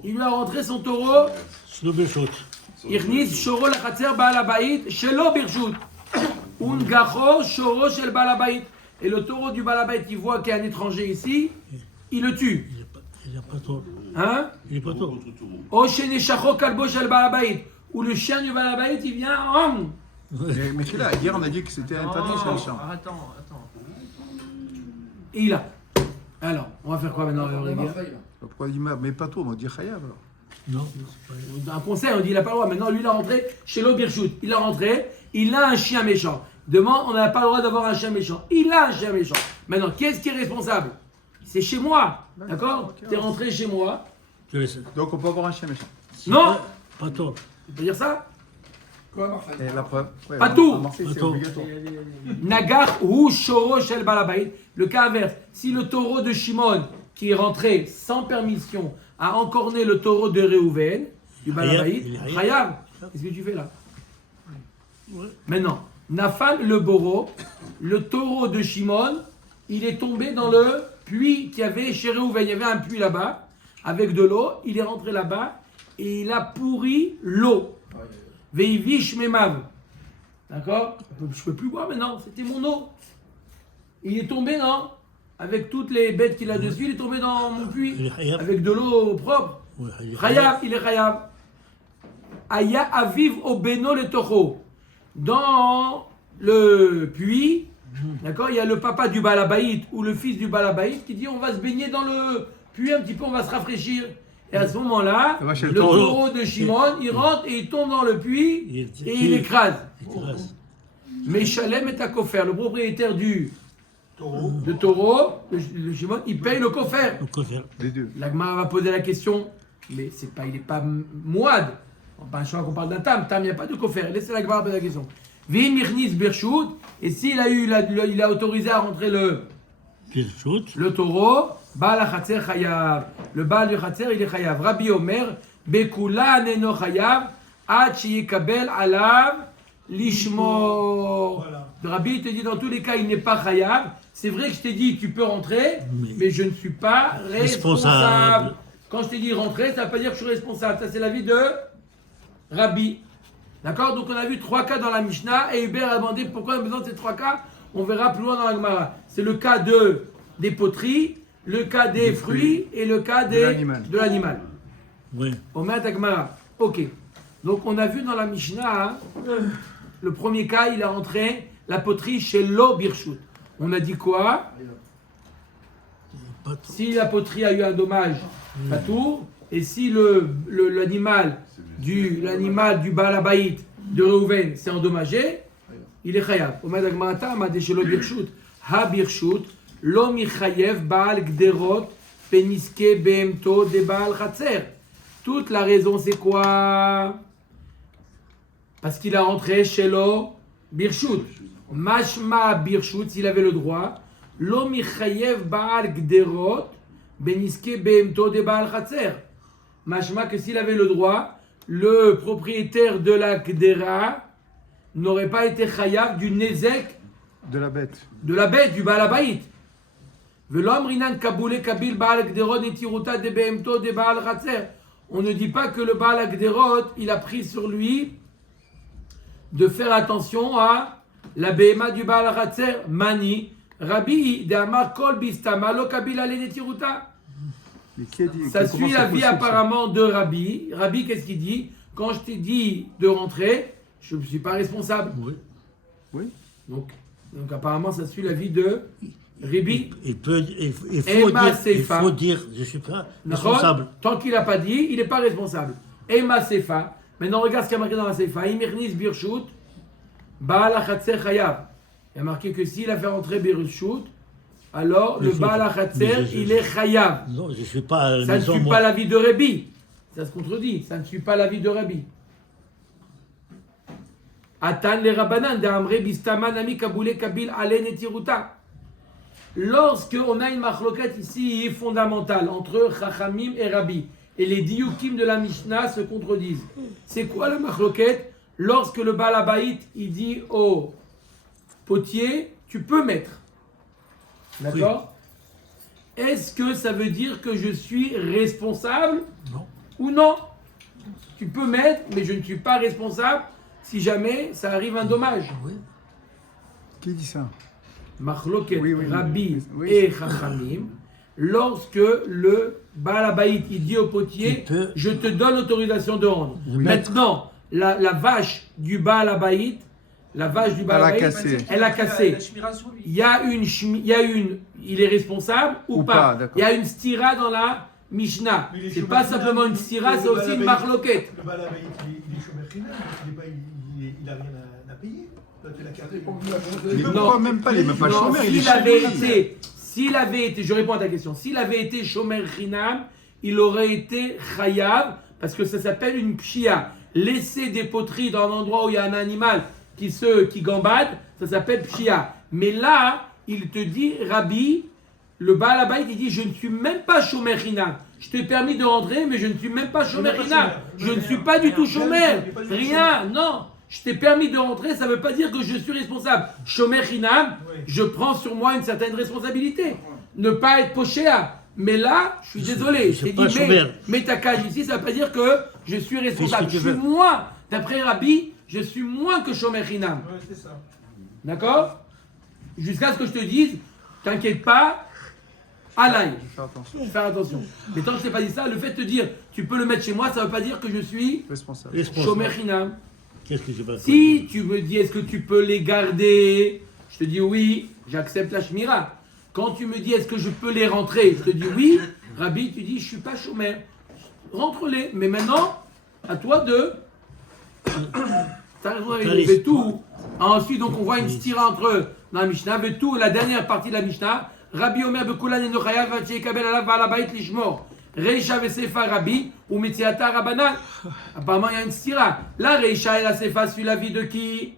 Il lui a rentré son taureau. Irnis Shoro la Khatser Baal Habayit Shelo Birshut. Ungacho Shoro Shel Baal Habayit. Et le taureau du Baal Habayit, il voit qu'il y a un étranger ici, il le tue. Il n'a pas tort. Hein? Il n'est pas tort. Osheneshacho Kalbo Shel Baal Habayit. Où le chien du Baal Habayit, il vient. Mais c'est là, hier on a dit que c'était interdit chez le chien. Attends. Et il a. Alors, on va faire quoi maintenant, Olivier? Pourquoi il dit mais pas tout, on dit Chayav alors. Non. Un conseil, on dit il n'a pas le droit. Maintenant, lui, il a rentré chez l'Obirchut. Il est rentré, il a un chien méchant. Demain, on n'a pas le droit d'avoir un chien méchant. Il a un chien méchant. Maintenant, qu'est-ce qui est responsable? C'est chez moi. D'accord? Tu es rentré chez moi. Tu laisses. Donc on peut avoir un chien méchant. Non! Pas tort. Tu peux dire ça? Quoi, Marseille? Et la preuve. Ouais, Pas à tout. Marseille, c'est Attends. obligatoire. Nagar ou Shoro Shel Balabait. Le cas inverse. Si le taureau de Shimon, qui est rentré sans permission, a encorné le taureau de Réhouven, du Balabait, il est Chayav. Qu'est-ce que tu fais là? Maintenant, Nafal le Boro, le taureau de Shimon, il est tombé dans le puits qu'il y avait chez Réhouven. Il y avait un puits là-bas, avec de l'eau. Il est rentré là-bas et il a pourri l'eau. Veivish Memav. D'accord? Je ne peux plus boire maintenant, c'était mon eau. Il est tombé, non? Avec toutes les bêtes qu'il a dessus, il est tombé dans mon puits. Il est chayav. Avec de l'eau propre. Ouais, il est Chayav, il est chayav. Aya aviv obeno le toho. Dans le puits, d'accord, il y a le papa du Balabaït ou le fils du Balabaït qui dit on va se baigner dans le puits un petit peu, on va se rafraîchir. Et à ce moment-là, Ça va chez le le taureau. taureau de Shimon, il rentre et il tombe dans le puits et il écrase. Mais Shalem est à Kofer, le propriétaire du taureau, le Shimon, il paye le Kofer. Donc, quoi faire? Les deux. La Gemara va poser la question, mais c'est pas, il n'est pas mouad. Pas un choix qu'on parle d'un tam. Tam, il n'y a pas de Kofer. Laissez la Gemara poser la question. Vim Mirnis Birshut, et s'il a eu, il a autorisé à rentrer le taureau, Baal HaChatzer Chayav. Le Baal du Chatzer, il est Chayav. Rabbi Omer, Bekula Neno Chayav, Ad Sheyekabel Alav, Lishmor. Rabbi, il te dit dans tous les cas, il n'est pas Chayav. C'est vrai que je t'ai dit, tu peux rentrer, mais je ne suis pas responsable. Quand je t'ai dit rentrer, ça ne veut pas dire que je suis responsable. Ça, c'est l'avis de Rabbi. D'accord? Donc, on a vu 3 cas dans la Mishnah, et Hubert a demandé pourquoi on a besoin de ces 3 cas. On verra plus loin dans la Gemara. C'est le cas des poteries, le cas des fruits et le cas de l'animal. Oui. Omer Gemara. Ok. Donc on a vu dans la Mishnah, le premier cas, il a rentré la poterie chez Lo Birshut. On a dit quoi? Si la poterie a eu un dommage, pas tout. Et si l'animal du Balabaït de Reuven s'est endommagé, il est chayav. Omer Gemara Tama de chez Lo Birshut. Ha Birshut. Lo michayev Baal Gderot Peniske Behemto de Baal Chatzer. Toute la raison c'est quoi? Parce qu'il a rentré chez Lo Birshut. Mashma Birshut, s'il avait le droit. Lo michayev Baal Gderot Peniske Behemto de Baal Chatzer. Mashma que s'il avait le droit, le propriétaire de la Gdera n'aurait pas été chayav du nezek De la bête. du Balabaït. On ne dit pas que le Baal Agderot, il a pris sur lui de faire attention à La Behema du Baal Hatzer, Mani, Rabbi, Deamar Kol Bistama, Lo Kabila Lenetiruta. Mais qui a dit Ça comment suit c'est la vie possible, ça apparemment de Rabbi. Rabbi, qu'est-ce qu'il dit? Quand je t'ai dit de rentrer, je ne suis pas responsable. Oui. Oui. Donc apparemment, ça suit la vie de Rabbi. Il Seifa. faut dire, je ne suis pas responsable. Tant qu'il n'a pas dit, il n'est pas responsable. Ema Seifa. Maintenant, regarde ce qu'il y a marqué dans la Seifa. Imirnis Birshut, Baal HaChatzer Chayav. Il y a marqué que s'il a fait rentrer Birshut, alors le Baal HaChatzer, il est Chayav. Non, je ne suis pas à la Ça ne maison, suit moi. pas l'avis de Rabbi. Ça se contredit. Ça ne suit pas l'avis de Rabbi. Atan le Rabbanan d'Amre Bistaman Ami Kaboule Kabil Ale Netiruta. Lorsque on a une machloket ici fondamentale entre Chachamim et Rabbi, et les diukim de la Mishnah se contredisent. C'est quoi la machloket? Lorsque le Baal Habayit, il dit au potier, tu peux mettre. D'accord? Est-ce que ça veut dire que je suis responsable? Non. Ou non? Tu peux mettre, mais je ne suis pas responsable si jamais ça arrive un dommage. Oui. Qui dit ça? Machloket, Oui, oui, Rabbi oui. et Chachamim, lorsque le Baal Habayit, il dit au potier, je te donne l'autorisation de rendre. Oui. Maintenant, la vache du Baal Habayit, elle a cassé. La shmira sur lui. Il est responsable ou Ou pas? pas, d'accord. Il y a une stira dans la Mishnah. Mais il est C'est chômeur pas final, simplement une stira, c'est le aussi une Baal Habayit. machloket. Le Baal Habayit, il est chômeur final, il a rien à payer. Toi, tu l'as gardé. Mais Non. pourquoi même pas? Il n'est même pas Non, chômeur, il est s'il avait été, je réponds à ta question, s'il avait été shomer chinam, il aurait été chayav, parce que ça s'appelle une pshia. Laisser des poteries dans un endroit où il y a un animal qui gambade, ça s'appelle pshia. Mais là, il te dit, Rabbi, le Baal Habayit, il dit, je ne suis même pas shomer chinam. Je t'ai permis de rentrer, mais je ne suis même pas shomer chinam. Je ne suis pas du tout shomer. Rien, non. Je t'ai permis de rentrer, ça ne veut pas dire que je suis responsable. Shomer chinam, je prends sur moi une certaine responsabilité. Ne pas être pochéa. Mais là, je suis désolé. Je t'ai dit, mets ta cage ici, ça ne veut pas dire que je suis responsable. Je suis moins, d'après Rabbi, je suis moins que shomer chinam. Ouais, c'est ça. D'accord? Jusqu'à ce que je te dise, t'inquiète pas, alaï. Faire attention. Mais tant que je t'ai pas dit ça, le fait de te dire, tu peux le mettre chez moi, ça ne veut pas dire que je suis responsable. shomer chinam. Qu'est-ce que j'ai pas Si tu me dis, est-ce que tu peux les garder? Je te dis oui, j'accepte la shmira. Quand tu me dis, est-ce que je peux les rentrer? Je te dis oui. Rabbi, tu dis, je suis pas chômeur. Rentre-les. Mais maintenant, à toi de... T'as raison avec tout. Ensuite, donc, on voit une stira entre eux dans la Mishnah. Tout, la dernière partie de la Mishnah. Rabbi Omer Bekulan Enochayav Vachekabel Alav Balabayit Lishmor. Reisha Vesefa Rabbi ou Metziata Rabanan. Apparemment, il y a une stira. La Reisha et la Sefa suit la vie de qui?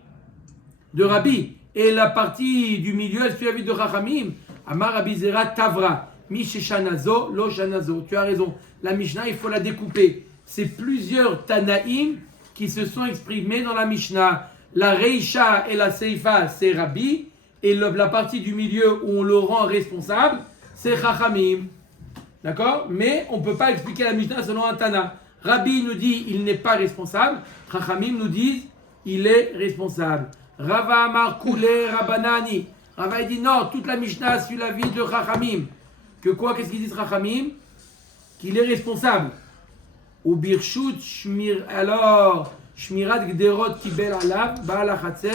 De Rabbi. Et la partie du milieu, elle suit la vie de Chachamim. Amar Rabbi Zera Tavra. Misheshanazo, Lo Shanazo. Tu as raison. La Mishnah, il faut la découper. C'est plusieurs Tanaïm qui se sont exprimés dans la Mishnah. La Reisha et la Seifa, c'est Rabbi. Et la partie du milieu où on le rend responsable, c'est Chachamim. D'accord? Mais on ne peut pas expliquer la Mishnah selon un Tana. Rabbi nous dit il n'est pas responsable. Chachamim nous disent il est responsable. Rava Amar Koulé Rabbanani. Rava dit non, toute la Mishnah suit la vie de Chachamim. Que quoi? Qu'est-ce qu'ils disent Chachamim? Qu'il est responsable. Ou Birshut Shmir. Alors, Shmirat Gderot Kibel Alav, Baal HaChatzer,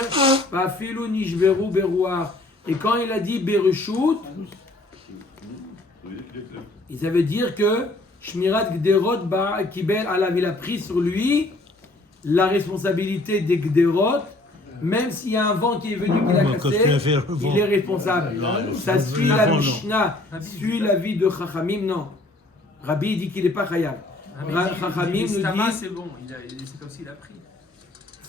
Vafilu Nishveru Beruach. Et quand il a dit Bereshut, ça veut dire que Shmirat Gderot Kibel Alav, il a pris sur lui la responsabilité des Gderot, même s'il y a un vent qui est venu qui l'a cassé, il est responsable. Ça suit la Mishnah, suit la vie de Chachamim, non. Rabbi dit qu'il n'est pas Chayav. Chachamim nous dit. C'est bon, c'est comme s'il a pris.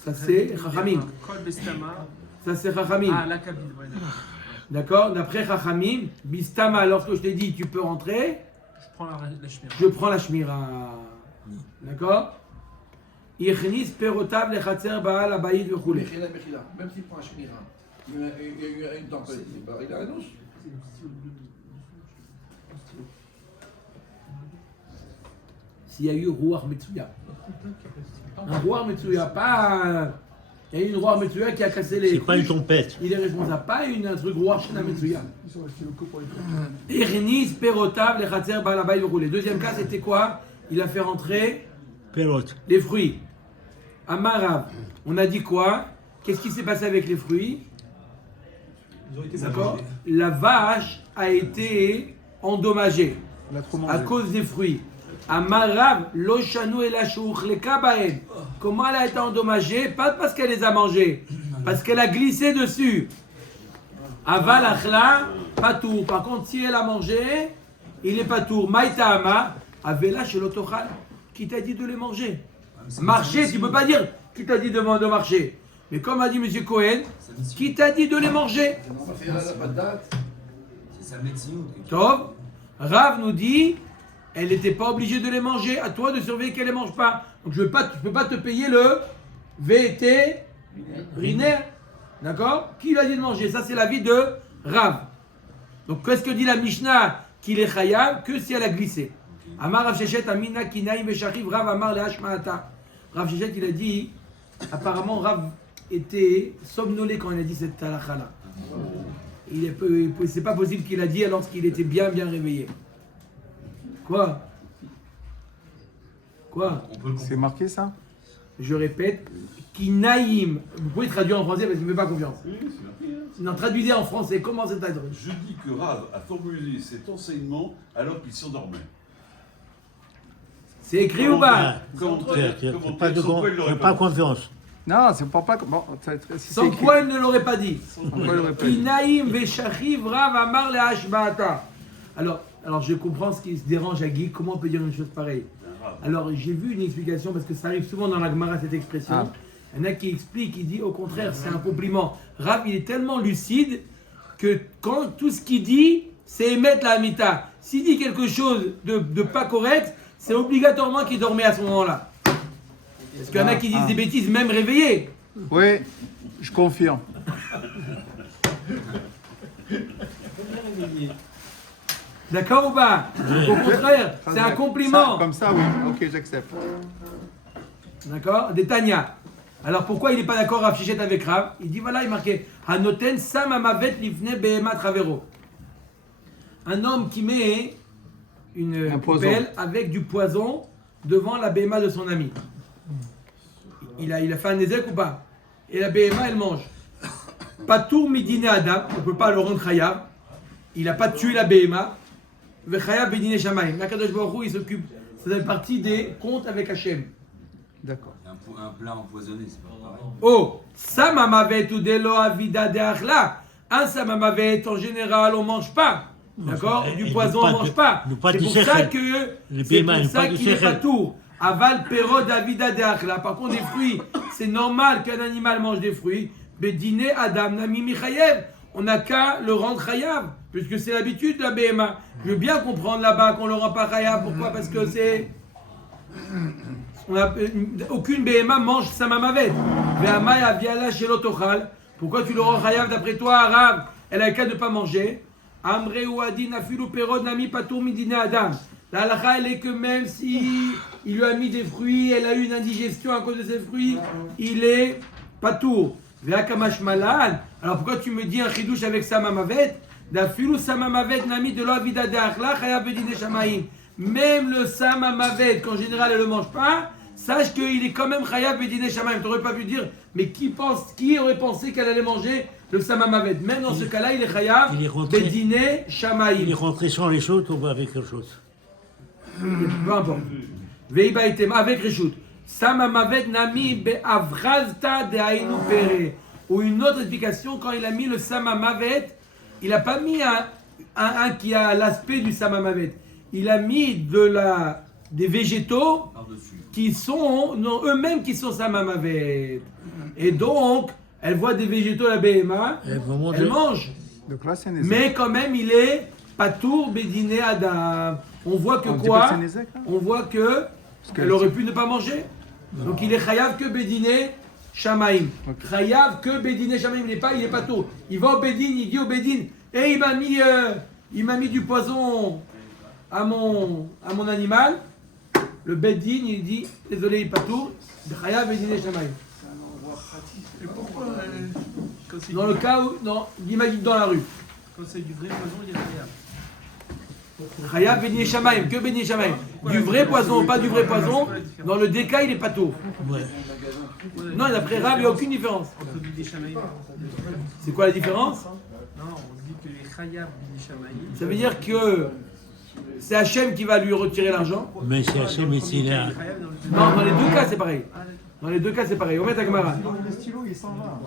Ça c'est Chachamim. Kol Bestama. Ça c'est Chachamim. Ah, la cabine, ouais, d'accord. D'après Chachamim, Bistama, lorsque je t'ai dit tu peux rentrer, je prends la shmira. je prends la shmira. D'accord. Ichnis perotav lechatzer baal habayit v'chule. Mechila, même s'il prend un shmira, il y a une tempête, il a un os. S'il y a eu Ruach Metsuya. Un Ruach Metsuya, pas Il y a une roi Metsuya qui a cassé les. C'est pas une trompette. Il est responsable. Pas un truc roi Shina Metsuya. Ernis, Perotav, les Khatser, Balabay, le roulé. Deuxième cas, c'était quoi? Il a fait rentrer Pelote. les fruits. Amarav, on a dit quoi? Qu'est-ce qui s'est passé avec les fruits? D'accord? La vache a été endommagée Il a trop à mangé. cause des fruits. Amarav, l'oshanu et la chouch, les kabaen. Comment elle a été endommagée? Pas parce qu'elle les a mangés, parce qu'elle a glissé dessus. Aval achla, patour. Par contre, si elle a mangé, il est patour. Maïtama, avela chez l'autochal. Qui t'a dit de les manger? Marcher, tu ne peux pas dire qui t'a dit de marcher. Mais comme a dit M. Cohen, qui t'a dit de les manger? C'est pas de date. C'est sa médecine. Tov, Rav nous dit, elle n'était pas obligée de les manger. À toi de surveiller qu'elle ne les mange pas. Donc je ne peux pas te payer le vétérinaire. D'accord? Qui l'a dit de manger? Ça, c'est l'avis de Rav. Donc qu'est-ce que dit la Mishnah? Qu'il est chayav que si elle a glissé. Amar Rav Shechet, Amina Kinaïm Veshachiv, Rav Amar Lehashmaata. Rav Shechet, il a dit, apparemment Rav était somnolé quand il a dit cette halakha-là. C'est pas possible qu'il a dit alors qu'il était bien réveillé. Quoi? C'est marqué ça? Je répète, Kinaïm. Vous pouvez traduire en français parce qu'il ne me fait pas confiance. Non, traduisez en français. Comment c'est traduit? Je dis que Rav a formulé cet enseignement alors qu'il s'endormait. C'est écrit ou pas? Pas confiance. Non, c'est pas. Bon, si Sans quoi il ne l'aurait pas dit. Pourquoi il aurait pas dit? Kinaïm veshachiv Rav amar lehashbaata. Alors je comprends ce qui se dérange à Guy. Comment on peut dire une chose pareille? Alors j'ai vu une explication parce que ça arrive souvent dans la Gemara cette expression. Il y en a qui expliquent, qui dit au contraire, c'est un compliment. Rav, il est tellement lucide que quand tout ce qu'il dit, c'est émettre la Hamita. S'il dit quelque chose de pas correct, c'est obligatoirement qu'il dormait à ce moment-là. Parce qu'il y en a qui disent des bêtises, même réveillés. Oui, je confirme. D'accord ou pas? Au contraire, c'est un compliment. Comme ça, oui. Ok, j'accepte. D'accord? Des Tanya. Alors pourquoi il n'est pas d'accord Rav Shechet avec Rav? Il dit voilà, il marquait Hanoten Sam Amavet Livne Behema Travero. Un homme qui met une poubelle avec du poison devant la Behema de son ami. Il a fait un ézek ou pas? Et la Behema, elle mange. Patour Midine Adam, on ne peut pas le rendre Chayav. Il n'a pas tué la Behema. Vechayav Bedine Shamaim. L'Akadosh Baruch Hu, il s'occupe. Ça fait partie des comptes avec Hachem. D'accord. Un plat empoisonné, c'est pas pareil. Oh, samamavet ou delo avida de achla. Un samamavet, en général, on mange pas. D'accord? Du poison, on mange pas. C'est pour ça qu'il n'est pas tout. Aval pero davida de achla. Par contre, des fruits, c'est normal qu'un animal mange des fruits. Mais dîner Adam Nami Michayev. On n'a qu'à le rendre chayav, puisque c'est l'habitude de la BMA. Je veux bien comprendre là-bas qu'on ne le rend pas chayav. Pourquoi? Parce que c'est. Aucune BMA mange sa mamavet. Pourquoi tu le rends chayav d'après toi, arabe? Elle a le cas de ne pas manger. Amre ou adin afilu perod nami patour midine adam. La halakha, elle est que même si il lui a mis des fruits, elle a eu une indigestion à cause de ces fruits, il est patour. Ve'akamash malan. Alors pourquoi tu me dis un chidouche avec sa mamavet? D'afilu sa mamavet nami de l'avida de achla chayav bedine shamaim. Même le samamavet, qu'en général elle ne le mange pas, sache qu'il est quand même chayav bedine shamaim. Tu n'aurais pas pu dire, mais qui aurait pensé qu'elle allait manger le samamavet? Même dans ce cas-là, il est chayav bedine shamaim. Il est rentré sans les choses ou avec quelque chose? Peu importe. Veiba itema avec reshut. Samamavet nami be'avrazta de hainu pere. Ou une autre explication, quand il a mis le samamavet, il n'a pas mis un qui a l'aspect du samamavet. Il a mis des végétaux qui sont eux-mêmes qui sont samamavet. Et donc, elle voit des végétaux la BMA, elle mange. Donc là, mais quand même, il est patour bedine adam. On voit que quoi? On voit que elle aurait pu ne pas manger. Donc il est chayav que bedine shamaim. Chayav que bedine shamaim. Il est pas tôt. Il va au bedin, il dit au bedin, il m'a mis du poison à mon animal. Le bedin, il dit, désolé, il est pas tôt. Chayav bedine shamaim. Et pourquoi quand c'est Dans le cas où, non, imagine dans la rue. quand c'est du vrai poison, il y a rien. Khayab Beni Shamaim, que Beni Shamaim. Du vrai poison ou pas du vrai poison, dans le déca, il est pas tout. Ouais. Non, d'après Rab, il n'y a aucune différence. Entre Bidé Shamaïm. C'est quoi la différence? Non, on dit que les Khayab Bidé Shamaïm. Ça veut dire que c'est Hachem qui va lui retirer l'argent. Mais c'est assez, mais c'est là. Non, dans les deux cas, c'est pareil. Dans les deux cas, c'est pareil. On met ta camarade. Le stylo, il s'en va.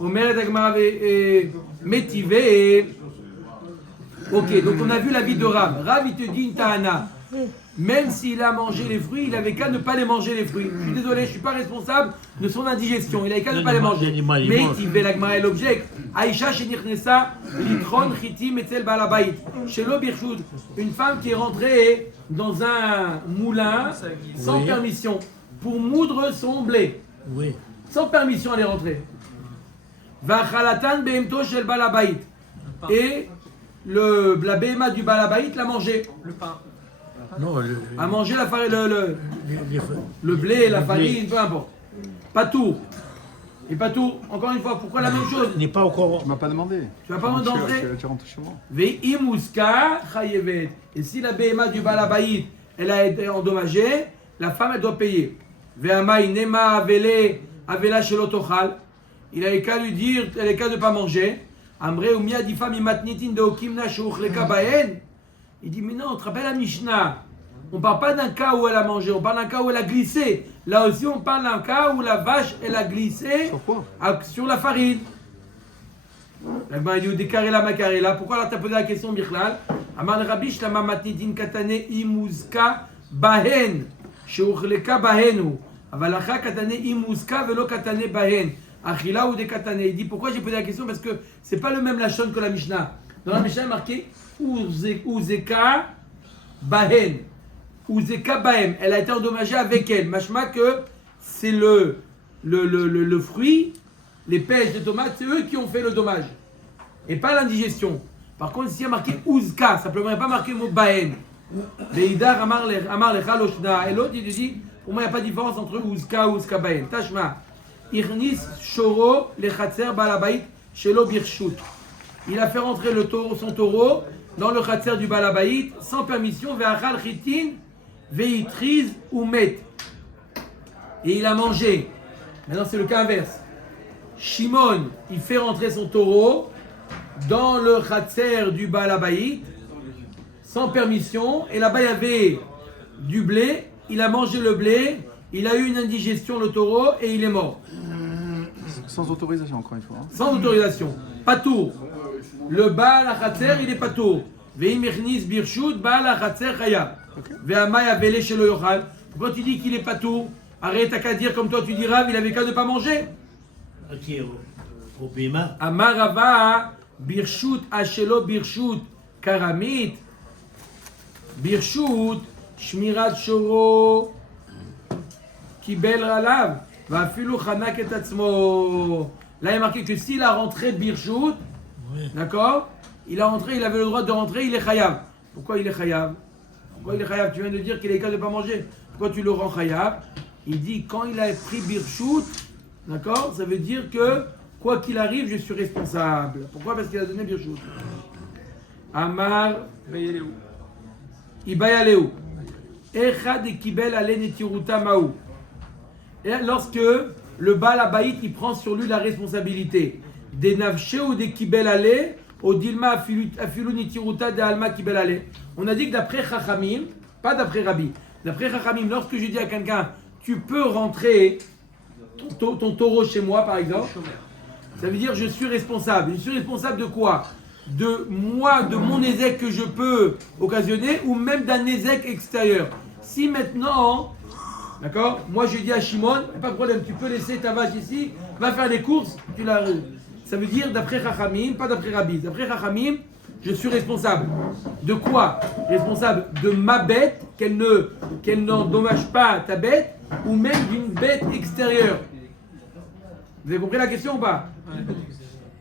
Omer et Agmara et Métivé. Ok, donc on a vu la vie de Rav. Rav, il te dit une ta'ana. Même s'il a mangé les fruits, il avait qu'à ne pas les manger les fruits. Je suis désolé, je ne suis pas responsable de son indigestion. Il avait qu'à ne pas les manger. Métivé, l'Agmara, elle objecte. Aïcha Shenirnesa, Litron, Chitim, Etzel Balabaït. Chez l'Obirchoud, une femme qui est rentrée dans un moulin sans Oui. permission pour moudre son blé. Oui. Sans permission, elle est rentrée. Vachalatan behemto shel balabait. Et la béhéma du balabait l'a mangé. Le pain. Non, A mangé la farine, les- le blé, la farine, peu importe. Pas tout. Et pas tout. Encore une fois, pourquoi la même chose? n'est pas encore. Tu m'as pas demandé. Tu vas pas me d'entrer. Tu rentres chez moi. Ve'imuska chayevet. Et si la béhéma du balabait, elle a été endommagée, la femme, elle doit payer. Ve'amai nema avele avela shelo tochal. Il avait qu'à lui dire, elle avait qu'à ne pas manger. Amre umia di femme imatnitin de okimna shouchleka baen. Il dit, mais non, tu te rappelles la Mishnah? On ne parle pas d'un cas où elle a mangé, on parle d'un cas où elle a glissé. Là aussi, on parle d'un cas où la vache, elle a glissé Sur quoi? sur la farine. Il dit, décarré-la, macarré-la. Pourquoi alors tu as posé la question, Bichlal? Amar le Rabbi, shlama matnitin katane imuzka bahen. Shouchleka bahenu. Avalacha katane imuzka velo katane bahen. Achila ou des katane. Il dit, pourquoi j'ai posé la question? Parce que c'est pas le même lachon que la Mishnah. Dans la Mishnah, il est marqué Uzeka Bahen. Uzeka Bahem. Elle a été endommagée avec elle. Machma que c'est le fruit, les pêches de tomates, c'est eux qui ont fait le dommage. Et pas l'indigestion. Par contre, ici il y a marqué Uzka, simplement il n'y a pas marqué le mot Bahen. Veidar Amar Lecha Loshna. Et l'autre, il dit, pour moi, il n'y a pas de différence entre Uzka ou Uzka Bahen. Tashma. Irnis Shoro Lechatzer Balabait Shelo Birshut. Il a fait rentrer son taureau dans le khatser du balabait sans permission, ve'achal chitin, ve'itriz ou met. Et il a mangé. Maintenant c'est le cas inverse. Shimon, il fait rentrer son taureau dans le khatser du balabait sans permission. Et là-bas il y avait du blé. Il a mangé le blé. Il a eu une indigestion, le taureau, et il est mort. Sans autorisation, encore une fois. Hein. Sans autorisation. Pas tour. Le Baal HaChatzer, il est pas tour. Ve'im echnis birshut, Baal HaChatzer chayab. Ve'amay avele shelo yochal. Pourquoi tu dis qu'il est pas tour? Arrête, t'as qu'à dire comme toi tu diras, il avait qu'à ne pas manger. Ok, au Bima. Amarava birshut ashelo birshut karamit. Birshut shmirat shoro kibel ralav. Vafilu chanak et atzmo. Là il est marqué que s'il a rentré birshut, d'accord? Il a rentré, il avait le droit de rentrer, il est chayav. Pourquoi il est chayav? Pourquoi il est chayav? Tu viens de dire qu'il est capable de ne pas manger. Pourquoi tu le rends chayav? Il dit quand il a pris birshut, d'accord? Ça veut dire que quoi qu'il arrive, je suis responsable. Pourquoi? Parce qu'il a donné birshut. Amar Ibayaleu. Echad kibel ale netiruta maou. Et lorsque le Baal Habayit, il prend sur lui la responsabilité. Des navché ou des kibel ale, au dilma afilu nitiruta de alma kibel ale. On a dit que d'après Chachamim, pas d'après Rabbi, d'après Chachamim, lorsque je dis à quelqu'un, tu peux rentrer ton taureau chez moi par exemple, ça veut dire je suis responsable. Je suis responsable de quoi? De moi, de mon ézec que je peux occasionner ou même d'un ézec extérieur. Si maintenant, d'accord, moi je dis à Shimon, pas de problème, tu peux laisser ta vache ici, va faire des courses, tu la... Ça veut dire d'après Chachamim, pas d'après Rabbi. D'après Chachamim, je suis responsable. De quoi? Responsable de ma bête, qu'elle n'endommage pas ta bête, ou même d'une bête extérieure. Vous avez compris la question ou pas?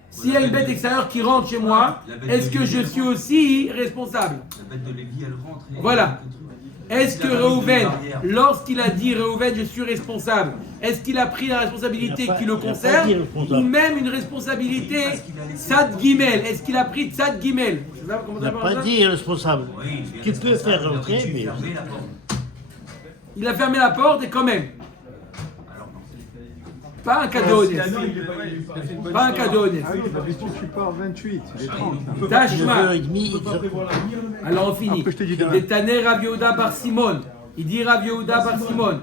S'il y a une bête extérieure qui rentre chez moi, est-ce que je suis aussi responsable? La bête de Lévi, elle rentre. Voilà. Est-ce que Réhouven, lorsqu'il a dit Réhouven, je suis responsable, est-ce qu'il a pris la responsabilité qui le concerne ou même une responsabilité Tzad Gimel? Est-ce qu'il a pris Tzad Gimel? Il n'a pas dit responsable. Tu peux faire rentrer, mais. Il a fermé la porte et quand même. Pas un cadeau honnête. Pas un cadeau honnête. Ah oui, d'habitude tu pars 28, il est 30. Tashma. 9h30. Alors on finit. Après, je te dis demain. Il est Taner Rav Yehuda Bar Simon. Il dit Rav Yehuda Bar Simon.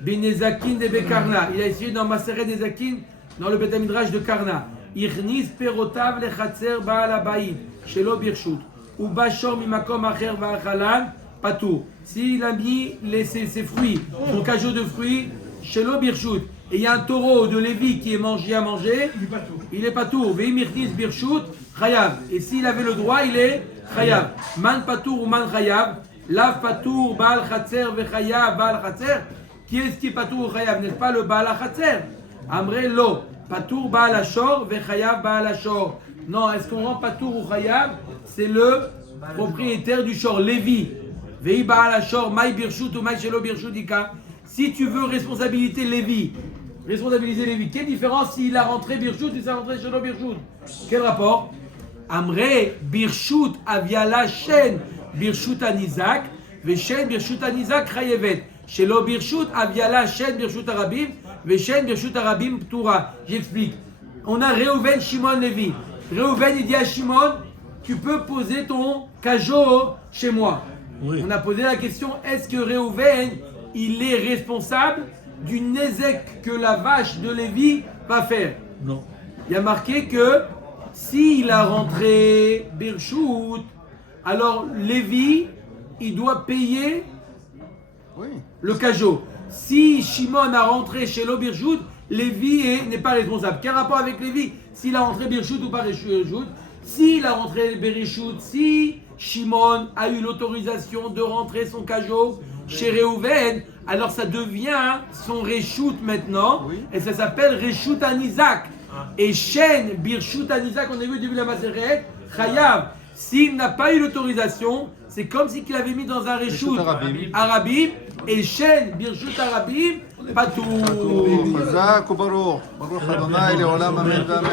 Benezakin de Bekarna. Il a essayé dans Maseret Nezakin, dans le Beth Midrash de Karna. Irnis perotav lechatzer baal habayit shelo birshut. Ou bashor mimakom acher va'achalan patour. S'il a mis ses fruits, son cajot de fruits, shelo birshut. Et il y a un taureau de Lévi qui est mangé à manger, il est patour. Veim irnis birshut chayav. Et s'il avait le droit, il est chayav. Man patour ou man chayav. Lav patour baal chatzer vechayav baal chatzer. Qui est-ce qui est patour ou chayav? N'est-ce pas le baal chatzer? Amre lo. Patour baal ashor vechayav baal ashor. Non, est-ce qu'on rend patour ou chayav? C'est le propriétaire du shor, Lévi. Vei baal ashor maï birshut ou maï shelo birshut ika. Si tu veux responsabiliser Lévi, quelle différence s'il a rentré Birshut ou s'il a rentré Shelo Birshut? Quel rapport? Amre Birshut aviala Shen Birshut Anizak, Veshen Birshut Anizak Chayevet. Shelo Birshut aviala Shen Birshut Arabim, Veshen Birshut Arabim Ptura. J'explique. On a Réhouven, Shimon, Lévi. Réhouven, il dit à Shimon, tu peux poser ton cajot chez moi. Oui. On a posé la question, est-ce que Réhouven, il est responsable du nézek que la vache de Lévi va faire? Non. Il y a marqué que s'il a rentré Birshut, alors Lévi, il doit payer le cajot. Si Shimon a rentré chez le Birshut, Lévi n'est pas responsable. Quel rapport avec Lévi? S'il a rentré Birshut ou pas Birshut? S'il a rentré Birshut, si Shimon a eu l'autorisation de rentrer son cajot chez Réhouven, alors ça devient son Réchout maintenant, et ça s'appelle Réchout Anizak. Et Shen, Birshut Anizak, on a vu au début de la Maseret, Chayav. S'il n'a pas eu l'autorisation, c'est comme s'il l'avait mis dans un Réchout Arabim, et Shen, Birshut Arabim, pas tout.